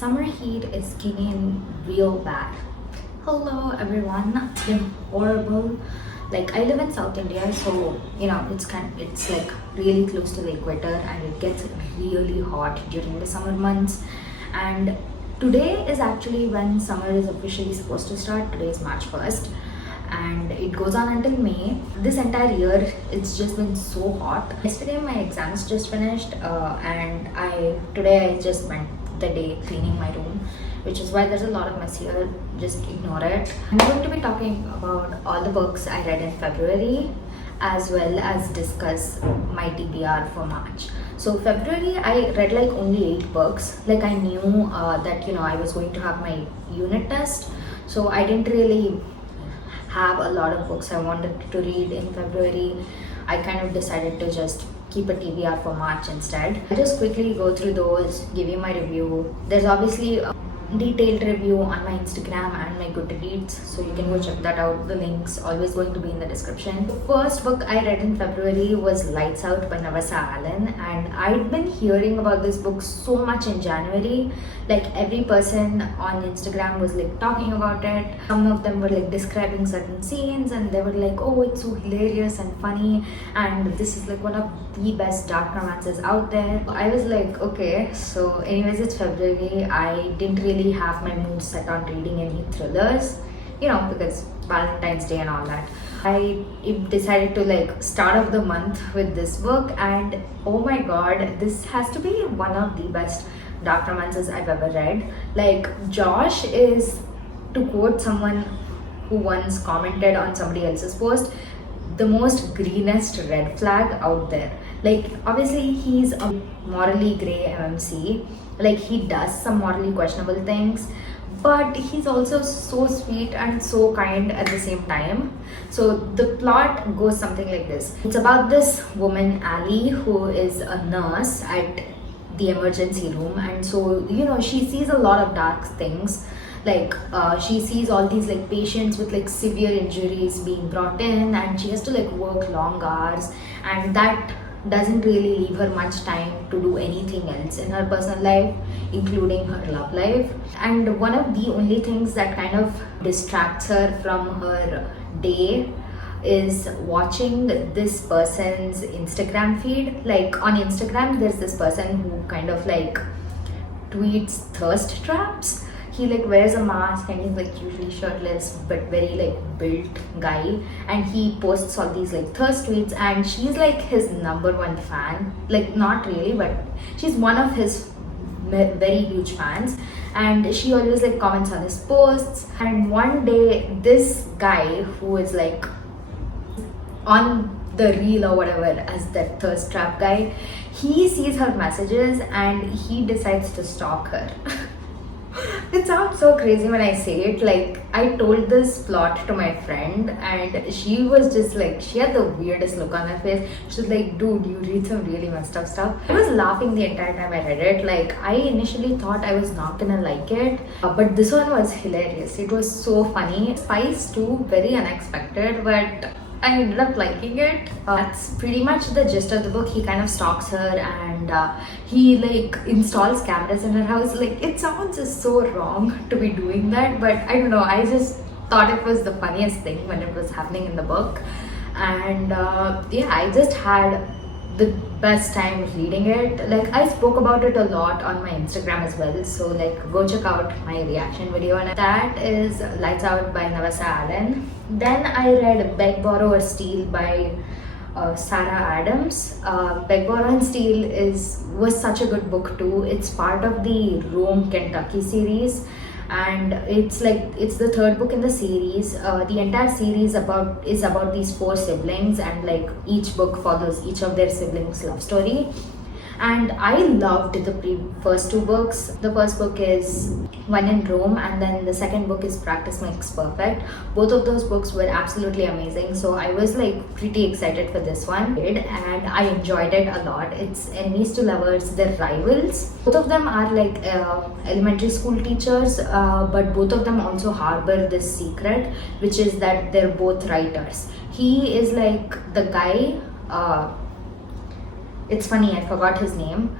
summer heat is kicking in real bad. Hello everyone, it's been horrible. Like I live in South India, so it's like really close to the equator and it gets really hot during the summer months. And today is actually when summer is officially supposed to start. Today is March 1st and it goes on until May. This entire year it's just been so hot. Yesterday my exams just finished and today I just spent the day cleaning my room, which is why there's a lot of mess here. Just ignore it. I'm going to be talking about all the books I read in February as well as discuss my TBR for March. So February I read like only 8 books. Like I knew that I was going to have my unit test, so I didn't really have a lot of books I wanted to read in February. I kind of decided to just keep a TBR for March instead. I'll just quickly go through those, give you my review. There's obviously a detailed review on my Instagram and my Goodreads, so you can go check that out. The link's always going to be in the description. The first book I read in February was Lights Out by Navasa Allen, and I'd been hearing about this book so much in January. Like every person on Instagram was like talking about it. Some of them were like describing certain scenes and they were like, oh, it's so hilarious and funny and this is like one of the best dark romances out there. I was like, okay. So anyways, it's February. I didn't really have my mood set on reading any thrillers, because Valentine's Day and all that. I decided to like start off the month with this book, and oh my god, this has to be one of the best dark romances I've ever read. Like Josh is, to quote someone who once commented on somebody else's post, the most greenest red flag out there. Like obviously he's a morally grey MMC, like he does some morally questionable things, but he's also so sweet and so kind at the same time. So the plot goes something like this. It's about this woman Ali who is a nurse at the emergency room, and so she sees a lot of dark things. Like she sees all these like patients with like severe injuries being brought in, and she has to like work long hours, and that doesn't really leave her much time to do anything else in her personal life, including her love life. And one of the only things that kind of distracts her from her day is watching this person's Instagram feed. Like on Instagram there's this person who kind of like tweets thirst traps. He like wears a mask and he's like usually shirtless but very like built guy, and he posts all these like thirst tweets, and she's like his #1 fan. Like not really, but she's one of his very huge fans, and she always like comments on his posts. And one day this guy who is like on the reel or whatever as that thirst trap guy, he sees her messages and he decides to stalk her. It sounds so crazy when I say it. Like I told this plot to my friend and she was just like, she had the weirdest look on her face. She was like, dude, you read some really messed up stuff. I was laughing the entire time I read it. Like I initially thought I was not gonna like it, but this one was hilarious. It was so funny. Spice too, very unexpected, but I ended up liking it. That's pretty much the gist of the book. He kind of stalks her and he like installs cameras in her house. Like it sounds just so wrong to be doing that, but I don't know, I just thought it was the funniest thing when it was happening in the book. And yeah, I just had the best time reading it. Like I spoke about it a lot on my Instagram as well, so like go check out my reaction video, and that is Lights Out by Navasa Allen. Then I read Beg, Borrow or Steal by Sarah Adams. Beg, Borrow and Steal was such a good book too. It's part of the Rome, Kentucky series, and it's the third book in the series. The entire series is about these 4 siblings, and like each book follows each of their siblings' love story. And I loved the first 2 books. The first book is One in Rome, and then the second book is Practice Makes Perfect. Both of those books were absolutely amazing, so I was like pretty excited for this one, and I enjoyed it a lot. It's enemies to lovers, they're rivals. Both of them are like elementary school teachers, but both of them also harbor this secret, which is that they're both writers. He is like the guy, it's funny, I forgot his name.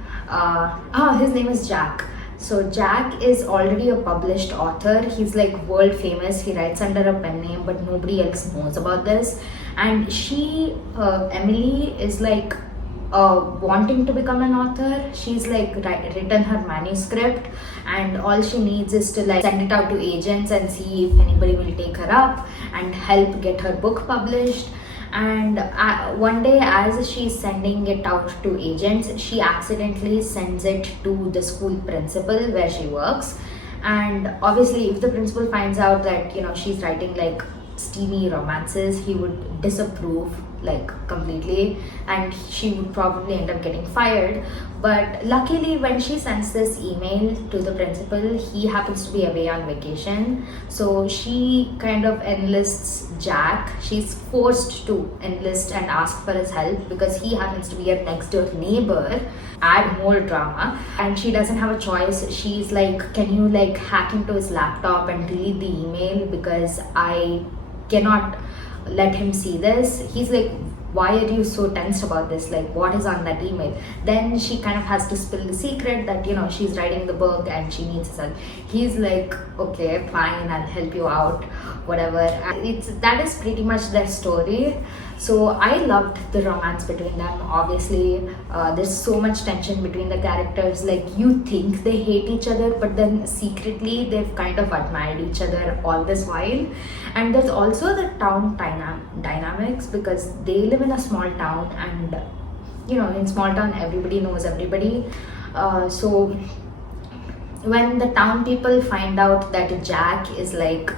His name is Jack. So Jack is already a published author. He's like world famous. He writes under a pen name, but nobody else knows about this. And Emily, is like wanting to become an author. She's like written her manuscript, and all she needs is to like send it out to agents and see if anybody will take her up and help get her book published. And one day, as she's sending it out to agents, she accidentally sends it to the school principal where she works. And obviously, if the principal finds out that she's writing like steamy romances, he would disapprove like completely, and she would probably end up getting fired. But luckily, when she sends this email to the principal, he happens to be away on vacation, so she kind of enlists Jack. She's forced to enlist and ask for his help because he happens to be a next door neighbor. Add more drama, and she doesn't have a choice. She's like, can you like hack into his laptop and delete the email, because I cannot let him see this. He's like, why are you so tense about this? Like, what is on that email? Then she kind of has to spill the secret that she's writing the book and she needs his help. He's like, okay, fine, I'll help you out, whatever. That is pretty much their story. So I loved the romance between them. Obviously, there's so much tension between the characters. Like, you think they hate each other, but then secretly they've kind of admired each other all this while. And there's also the town dynamics, because they live in a small town, and in small town everybody knows everybody. So when the town people find out that Jack is like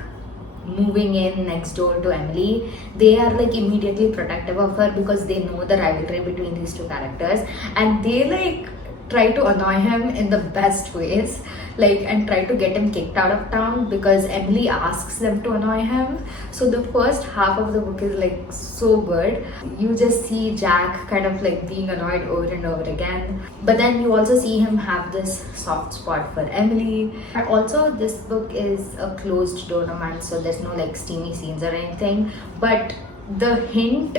moving in next door to Emily, they are like immediately protective of her because they know the rivalry between these two characters, and they like try to annoy him in the best ways, like, and try to get him kicked out of town because Emily asks them to annoy him. So the first half of the book is like so good. You just see Jack kind of like being annoyed over and over again, but then you also see him have this soft spot for Emily. And also, this book is a closed door romance, so there's no like steamy scenes or anything, but the hint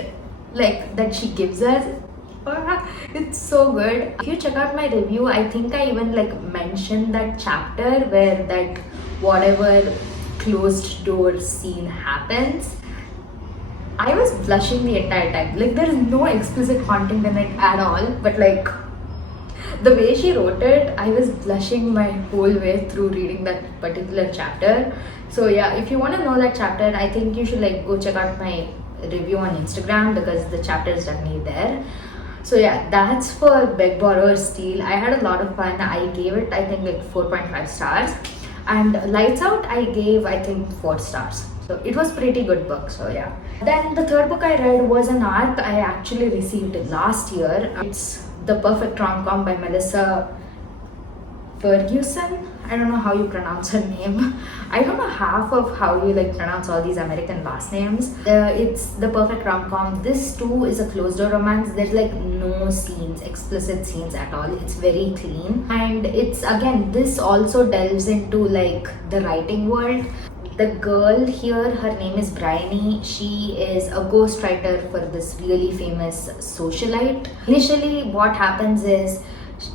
like that she gives us, it's so good. If you check out my review, I think I even like mentioned that chapter where that whatever closed door scene happens. I was blushing the entire time. Like, there is no explicit content in it at all, but like the way she wrote it, I was blushing my whole way through reading that particular chapter. So yeah, if you want to know that chapter, I think you should like go check out my review on Instagram, because the chapter is definitely there. So yeah, that's for Beg, Borrow, Steal. I had a lot of fun. I gave it, I think, like 4.5 stars. And Lights Out, I gave, I think, 4 stars. So it was pretty good book, so yeah. Then the third book I read was an ARC I actually received last year. It's The Perfect Rom-Com by Melissa Ferguson. I don't know how you pronounce her name. I don't know half of how you like pronounce all these American last names. It's The Perfect Rom-Com. This too is a closed door romance. There's like no scenes, explicit scenes at all. It's very clean. And it's, again, this also delves into like the writing world. The girl here, her name is Bryony. She is a ghostwriter for this really famous socialite. Initially, what happens is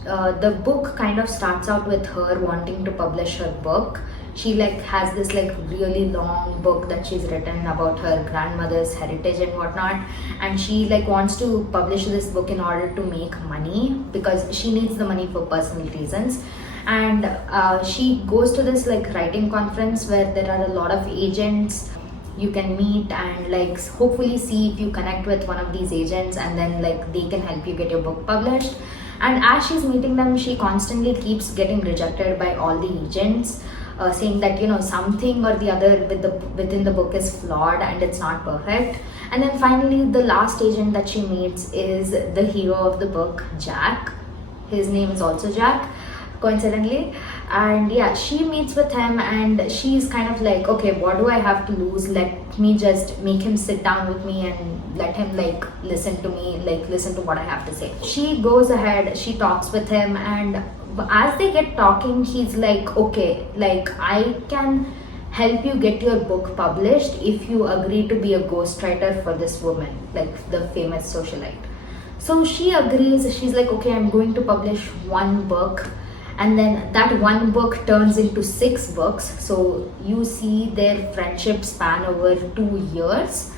the book kind of starts out with her wanting to publish her book. She like has this like really long book that she's written about her grandmother's heritage and whatnot, and she like wants to publish this book in order to make money because she needs the money for personal reasons. And she goes to this like writing conference where there are a lot of agents you can meet and like hopefully see if you connect with one of these agents, and then like they can help you get your book published. And as she's meeting them, she constantly keeps getting rejected by all the agents, saying that something or the other within the book is flawed and it's not perfect. And then finally, the last agent that she meets is the hero of the book, Jack. His name is also Jack, coincidentally. And yeah, she meets with him and she's kind of like, okay, what do I have to lose? Let me just make him sit down with me and let him like listen to me, like listen to what I have to say. She goes ahead, she talks with him, and as they get talking, he's like, okay, like I can help you get your book published if you agree to be a ghostwriter for this woman, like the famous socialite. So she agrees. She's like, okay, I'm going to publish one book, and then that one book turns into 6 books, so you see their friendship span over 2 years.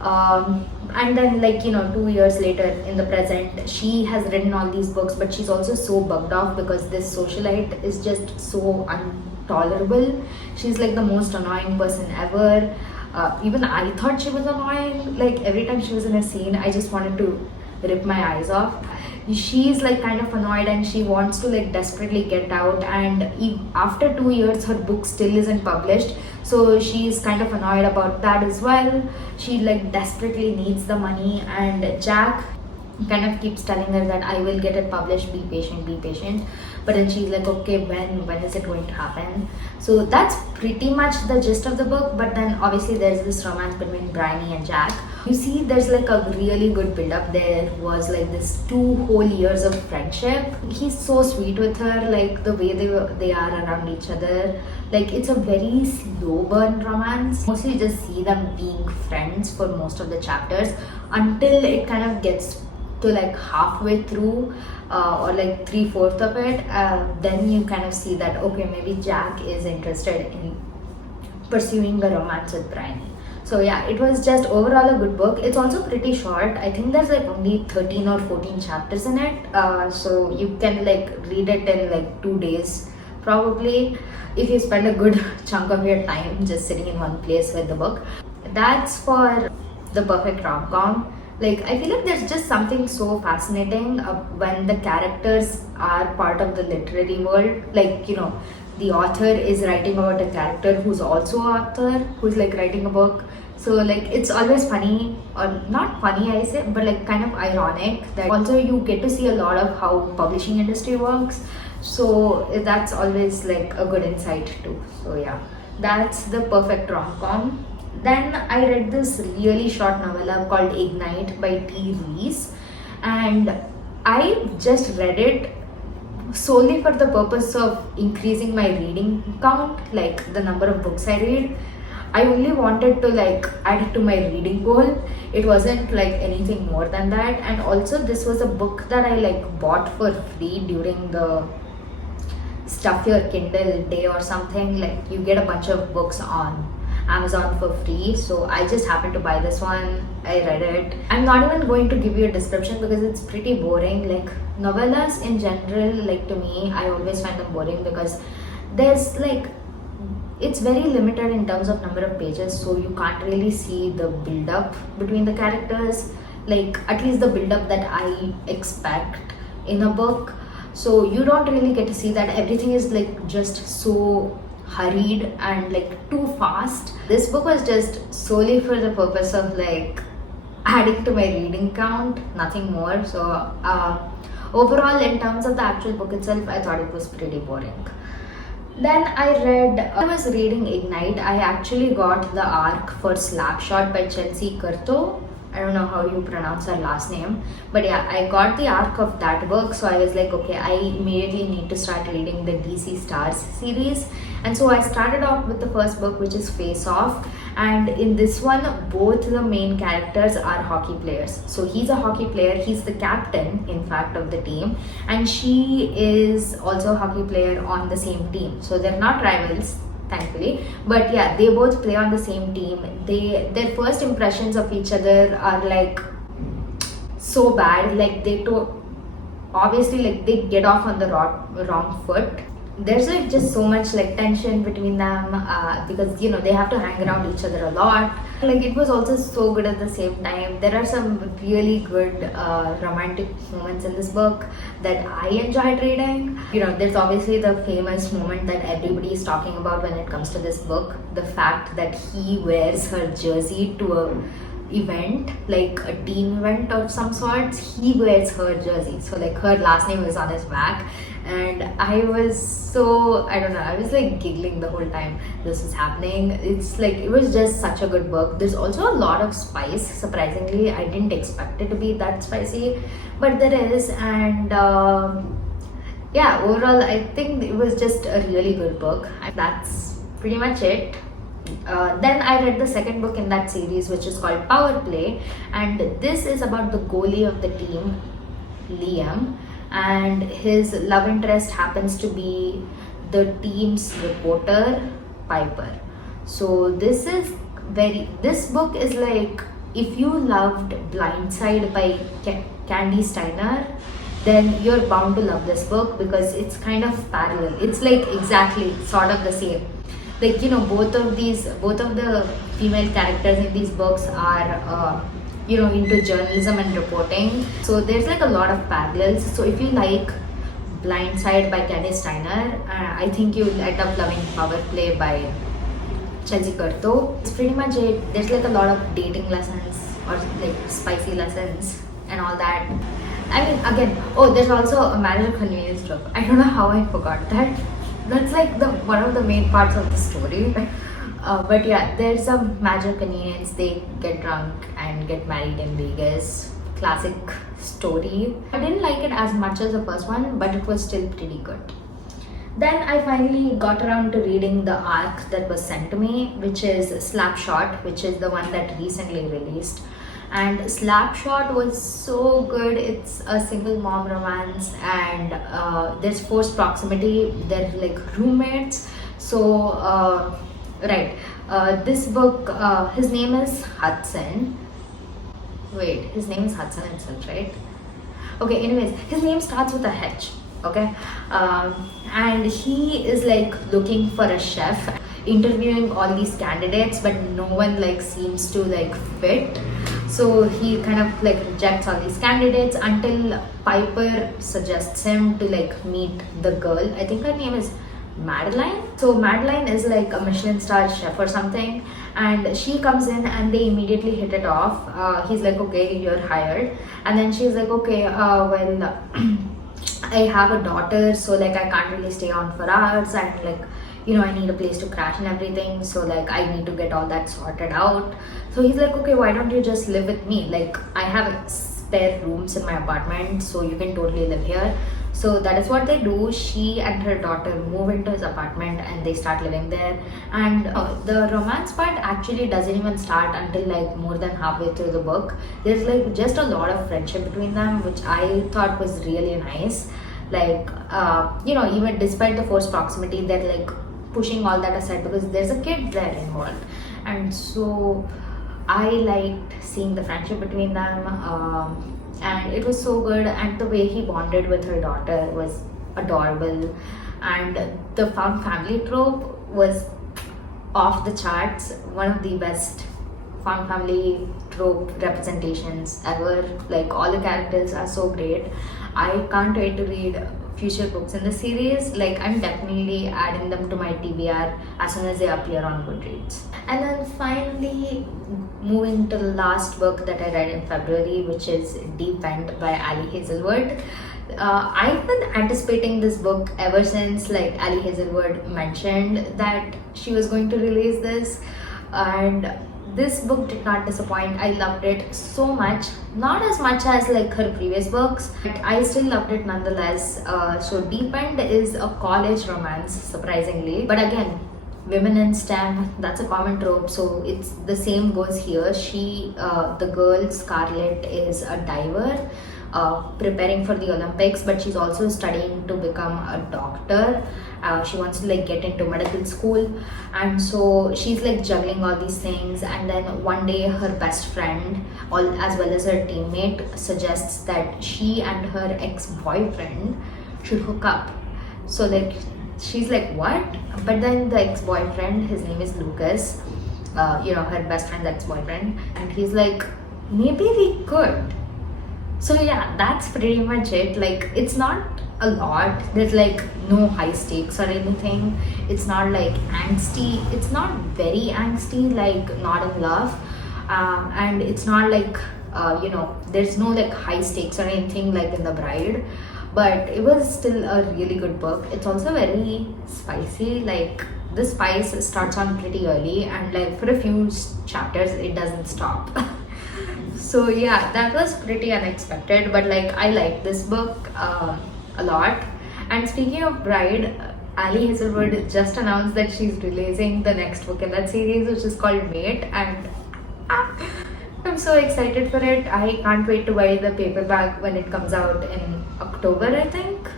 And then, like, 2 years later in the present, she has written all these books, but she's also so bugged off because this socialite is just so intolerable. She's like the most annoying person ever. Even I thought she was annoying. Like, every time she was in a scene, I just wanted to rip my eyes off. She's like kind of annoyed and she wants to like desperately get out, and after 2 years her book still isn't published, so she's kind of annoyed about that as well. She like desperately needs the money, and Jack kind of keeps telling her that I will get it published, be patient, be patient. But then she's like, okay, when is it going to happen? So that's pretty much the gist of the book. But then obviously there's this romance between Bryony and Jack. You see, there's like a really good build up. There was like this 2 whole years of friendship. He's so sweet with her, like the way they are around each other. Like, it's a very slow burn romance. Mostly you just see them being friends for most of the chapters until it kind of gets to like halfway through, or like 3/4 of it. Then you kind of see that, okay, maybe Jack is interested in pursuing a romance with Bryony. So yeah, it was just overall a good book. It's also pretty short. I think there's like only 13 or 14 chapters in it. So you can like read it in like 2 days probably, if you spend a good chunk of your time just sitting in one place with the book. That's for the perfect rom-com. Like, I feel like there's just something so fascinating when the characters are part of the literary world. Like, the author is writing about a character who's also an author, who's like writing a book. So like, it's always funny, or not funny I say, but like kind of ironic that also you get to see a lot of how publishing industry works. So that's always like a good insight too. So yeah, that's the perfect rom-com. Then I read this really short novella called Ignite by T. Reese, and I just read it solely for the purpose of increasing my reading count, like the number of books I read. I only wanted to like add it to my reading goal. It wasn't like anything more than that. And also, this was a book that I like bought for free during the Stuff Your Kindle day or something. Like, you get a bunch of books on Amazon for free, so I just happened to buy this one. I read it. I'm not even going to give you a description because it's pretty boring. Like, novellas in general, like, to me, I always find them boring because there's like, it's very limited in terms of number of pages, so you can't really see the build up between the characters, like at least the build up that I expect in a book. So you don't really get to see that. Everything is like just so hurried and like too fast. This book was just solely for the purpose of like adding to my reading count, nothing more. So overall, in terms of the actual book itself, I thought it was pretty boring. Then I was reading Ignite. I actually got the arc for Slapshot by Chelsea Curto. I don't know how you pronounce her last name, but yeah, I got the arc of that book. So I was like, okay, I immediately need to start reading the DC Stars series. And so I started off with the first book, which is Face Off. And in this one, both the main characters are hockey players. So he's a hockey player, he's the captain, in fact, of the team. And she is also a hockey player on the same team. So they're not rivals, thankfully, but yeah, they both play on the same team. Their first impressions of each other are like so bad. Like, obviously, like, they get off on the wrong foot. There's like just so much like tension between them because they have to hang around each other a lot. Like, it was also so good at the same time. There are some really good romantic moments in this book that I enjoyed reading. There's obviously the famous moment that everybody is talking about when it comes to this book, the fact that he wears her jersey to a event, like a team event of some sorts. He wears her jersey, so like her last name is on his back, and I was like giggling the whole time this was happening. It's like, it was just such a good book. There's also a lot of spice. Surprisingly, I didn't expect it to be that spicy, but there is. And yeah, overall, I think it was just a really good book. That's pretty much it. Then I read the second book in that series, which is called Power Play, and this is about the goalie of the team, Liam. and his love interest happens to be the team's reporter, Piper. So this book is like, if you loved Blindside by Candy Steiner, then you're bound to love this book because it's kind of parallel. It's like exactly sort of the same. Like, both of the female characters in these books are into journalism and reporting. So there's like a lot of parallels. So if you like Blindside by Candy Steiner, I think you'll end up loving Power Play by Chelsea Curto. It's pretty much it. There's like a lot of dating lessons or like spicy lessons and all that. I mean, again, there's also a marriage of convenience trope. I don't know how I forgot that. That's like one of the main parts of the story. But yeah, there's a marriage of convenience. They get drunk and get married in Vegas. Classic story. I didn't like it as much as the first one, but it was still pretty good. Then I finally got around to reading the arc that was sent to me, which is Slapshot, which is the one that recently released. And Slapshot was so good. It's a single mom romance, and there's forced proximity. They're like roommates. So this book, his name is Hudson. Wait, his name is Hudson itself, right? Okay, anyways, his name starts with a H. Okay, and he is like looking for a chef, interviewing all these candidates, but no one like seems to like fit. So he kind of like rejects all these candidates until Piper suggests him to like meet the girl. I think her name is Madeline. So Madeline is like a Michelin star chef or something, and she comes in and they immediately hit it off. He's like, okay, you're hired. And then she's like, okay, well, I have a daughter, so like I can't really stay on for hours, and like, I need a place to crash and everything, so like I need to get all that sorted out. So he's like, okay, why don't you just live with me? Like, I have spare rooms in my apartment, so you can totally live here. So that is what they do. She and her daughter move into his apartment and they start living there. And the romance part actually doesn't even start until like more than halfway through the book. There's like just a lot of friendship between them, which I thought was really nice. Like, even despite the forced proximity, they're like pushing all that aside because there's a kid there involved. And so I liked seeing the friendship between them. And it was so good, and the way he bonded with her daughter was adorable, and the found family trope was off the charts. One of the best found family trope representations ever. Like, all the characters are so great. I can't wait to read future books in the series. Like, I'm definitely adding them to my TBR as soon as they appear on Goodreads. And then finally, moving to the last book that I read in February, which is Deep End by Ali Hazelwood. I've been anticipating this book ever since like Ali Hazelwood mentioned that she was going to release this, and this book did not disappoint. I loved it so much. Not as much as like her previous books, but I still loved it nonetheless. So Deep End is a college romance, surprisingly. But again, women in STEM, that's a common trope. So it's the same goes here. The girl Scarlett is a diver, preparing for the Olympics, but she's also studying to become a doctor. She wants to like get into medical school, and so she's like juggling all these things. And then one day her best friend, as well as her teammate, suggests that she and her ex-boyfriend should hook up. So like she's like, what? But then the ex-boyfriend, his name is Lucas, her best friend's ex-boyfriend, and he's like, maybe we could. So yeah, that's pretty much it. Like, it's not a lot. There's like no high stakes or anything. It's not like angsty. It's not very angsty, like Not in Love. And it's not like, there's no like high stakes or anything like in The Bride. But it was still a really good book. It's also very spicy. Like, the spice starts on pretty early, and like for a few chapters it doesn't stop. So yeah, that was pretty unexpected, but like I like this book a lot. And speaking of Bride, Ali Hazelwood just announced that she's releasing the next book in that series, which is called Mate, and I'm so excited for it. I can't wait to buy the paperback when it comes out in October, I think.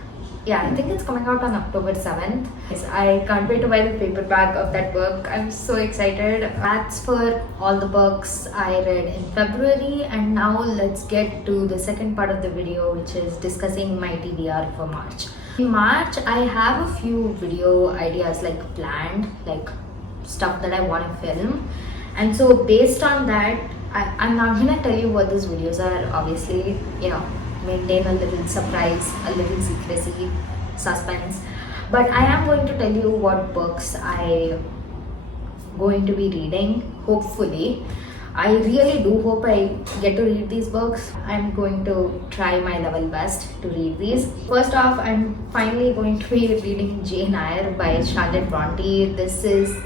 Yeah, I think it's coming out on October 7th. Yes, I can't wait to buy the paperback of that book. I'm so excited. That's for all the books I read in February, and now let's get to the second part of the video, which is discussing my TBR for March. In March, I have a few video ideas like planned, like stuff that I want to film. And so based on that, I'm not gonna tell you what those videos are, obviously, maintain a little surprise, a little secrecy, suspense. But I am going to tell you what books I going to be reading, hopefully. I really do hope I get to read these books. I'm going to try my level best to read these. First off, I'm finally going to be reading Jane Eyre by Charlotte Bronte. This is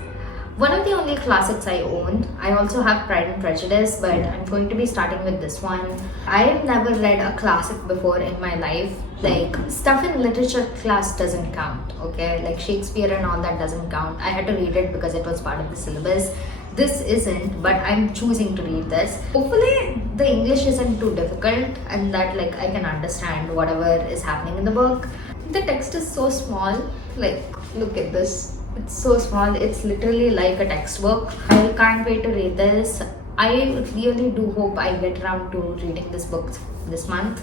one of the only classics I own. I also have Pride and Prejudice, but I'm going to be starting with this one. I've never read a classic before in my life. Like, stuff in literature class doesn't count, okay? Like Shakespeare and all that doesn't count. I had to read it because it was part of the syllabus. This isn't, but I'm choosing to read this. Hopefully the English isn't too difficult and that like I can understand whatever is happening in the book. The text is so small. Like, look at this. It's so small. It's literally like a textbook. I can't wait to read this. I really do hope I get around to reading this book this month.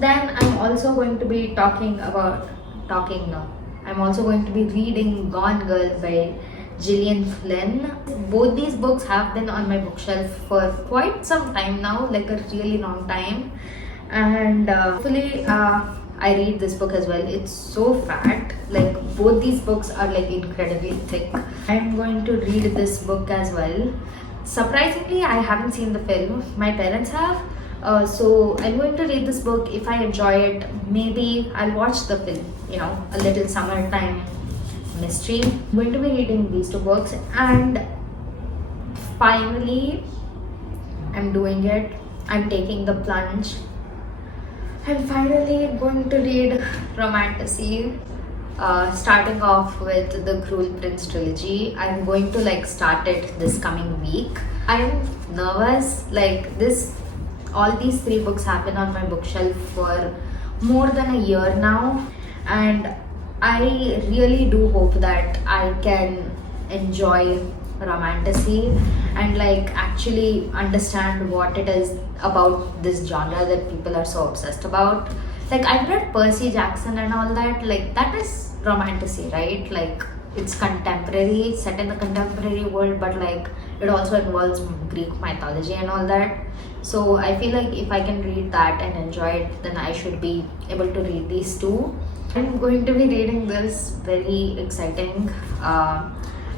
Then I'm also going to be I'm also going to be reading Gone Girl by Gillian Flynn. Both these books have been on my bookshelf for quite some time now, like a really long time. And hopefully I read this book as well. It's so fat. Like, both these books are like incredibly thick. I'm going to read this book as well. Surprisingly, I haven't seen the film. My parents have. So I'm going to read this book. If I enjoy it, maybe I'll watch the film. A little summertime mystery. I'm going to be reading these two books, and finally, I'm doing it. I'm taking the plunge. I'm finally going to read Romantasy, starting off with the Cruel Prince trilogy. I'm going to start it this coming week. I'm nervous. All these three books have been on my bookshelf for more than a year now, and I really do hope that I can enjoy Romantasy and actually understand what it is about this genre that people are so obsessed about. I've read Percy Jackson and all that. That is Romantasy, right? It's contemporary, set in the contemporary world, but it also involves Greek mythology and all that. So I feel like if I can read that and enjoy it, then I should be able to read these two. I'm going to be reading this, very exciting.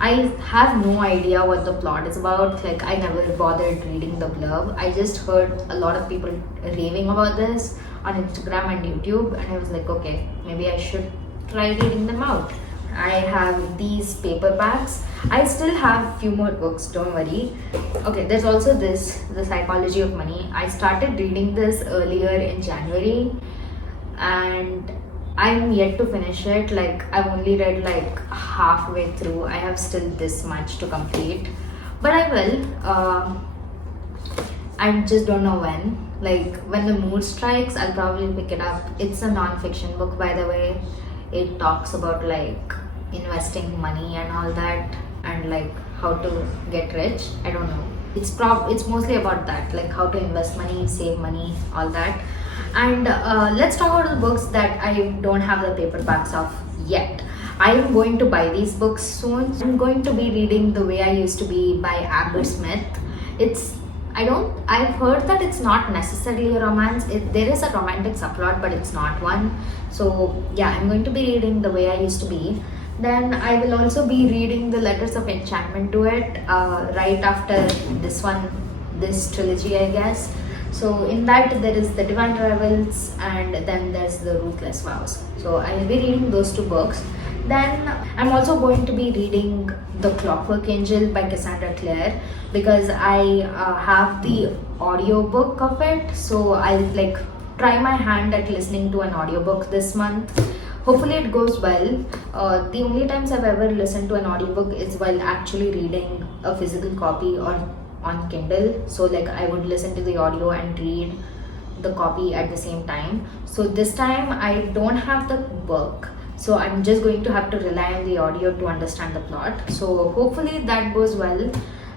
I have no idea what the plot is about. I never bothered reading the blurb. I just heard a lot of people raving about this on Instagram and YouTube, and I was like, okay, maybe I should try reading them out. I have these paperbacks. I still have a few more books, don't worry. Okay, there's also this, The Psychology of Money. I started reading this earlier in January, and I'm yet to finish it. I've only read halfway through. I have still this much to complete, but I will. I just don't know when. When the mood strikes, I'll probably pick it up. It's a non-fiction book, by the way. It talks about investing money and all that, and how to get rich. I don't know. It's mostly about that, how to invest money, save money, all that. And let's talk about the books that I don't have the paperbacks of yet. I am going to buy these books soon. I'm going to be reading The Way I Used to Be by Amber Smith. I've heard that it's not necessarily a romance. There is a romantic subplot, but it's not one. So yeah, I'm going to be reading The Way I Used to Be. Then I will also be reading the Letters of Enchantment to it right after this trilogy, I guess. So in that there is The Divine Rivals, and then there's The Ruthless Vows. So I will be reading those two books. Then I'm also going to be reading The Clockwork Angel by Cassandra Clare, because I have the audiobook of it. So I'll try my hand at listening to an audiobook this month. Hopefully it goes well. The only times I've ever listened to an audiobook is while actually reading a physical copy or on Kindle. So I would listen to the audio and read the copy at the same time. So this time I don't have the book, so I'm just going to have to rely on the audio to understand the plot. So hopefully that goes well.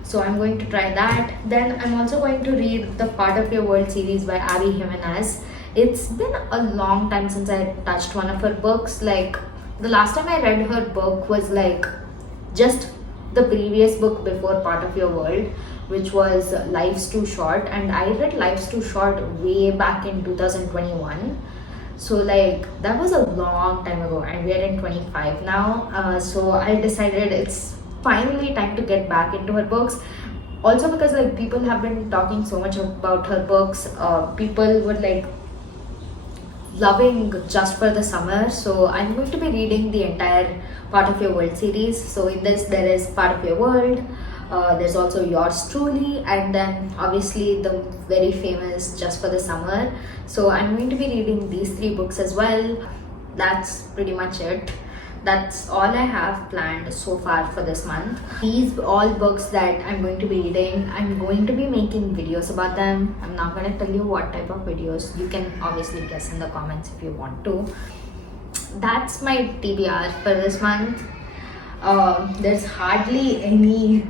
So I'm going to try that. Then I'm also going to read the Part of Your World series by Abby Jimenez. It's been a long time since I touched one of her books. Like the last time I read her book was like just the previous book before Part of Your World, which was Life's Too Short, and I read Life's Too Short way back in 2021. So like that was a long time ago, and we are in 25 now. So I decided it's finally time to get back into her books. Also because like people have been talking so much about her books. People were like loving Just for the Summer. So I'm going to be reading the entire Part of Your World series. So in this there is Part of Your World, there's also Yours Truly, and then obviously the very famous Just for the Summer. So I'm going to be reading these 3 books as well. That's pretty much it. That's all I have planned so far for this month. These all books that I'm going to be reading, I'm going to be making videos about them. I'm not going to tell you what type of videos. You can obviously guess in the comments if you want to. That's my TBR for this month. There's hardly any,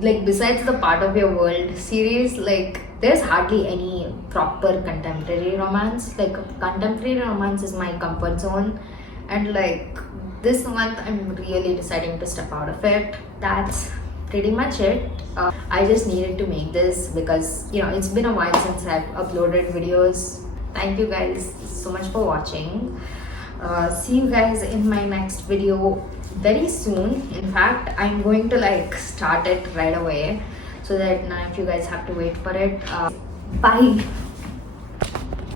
like besides the Part of Your World series, like there's hardly any proper contemporary romance. Like contemporary romance is my comfort zone, and like this month I'm really deciding to step out of it. That's pretty much it. I just needed to make this because it's been a while since I've uploaded videos. Thank you guys so much for watching. See you guys in my next video very soon. In fact, I'm going to like start it right away so that none of you guys have to wait for it. Bye.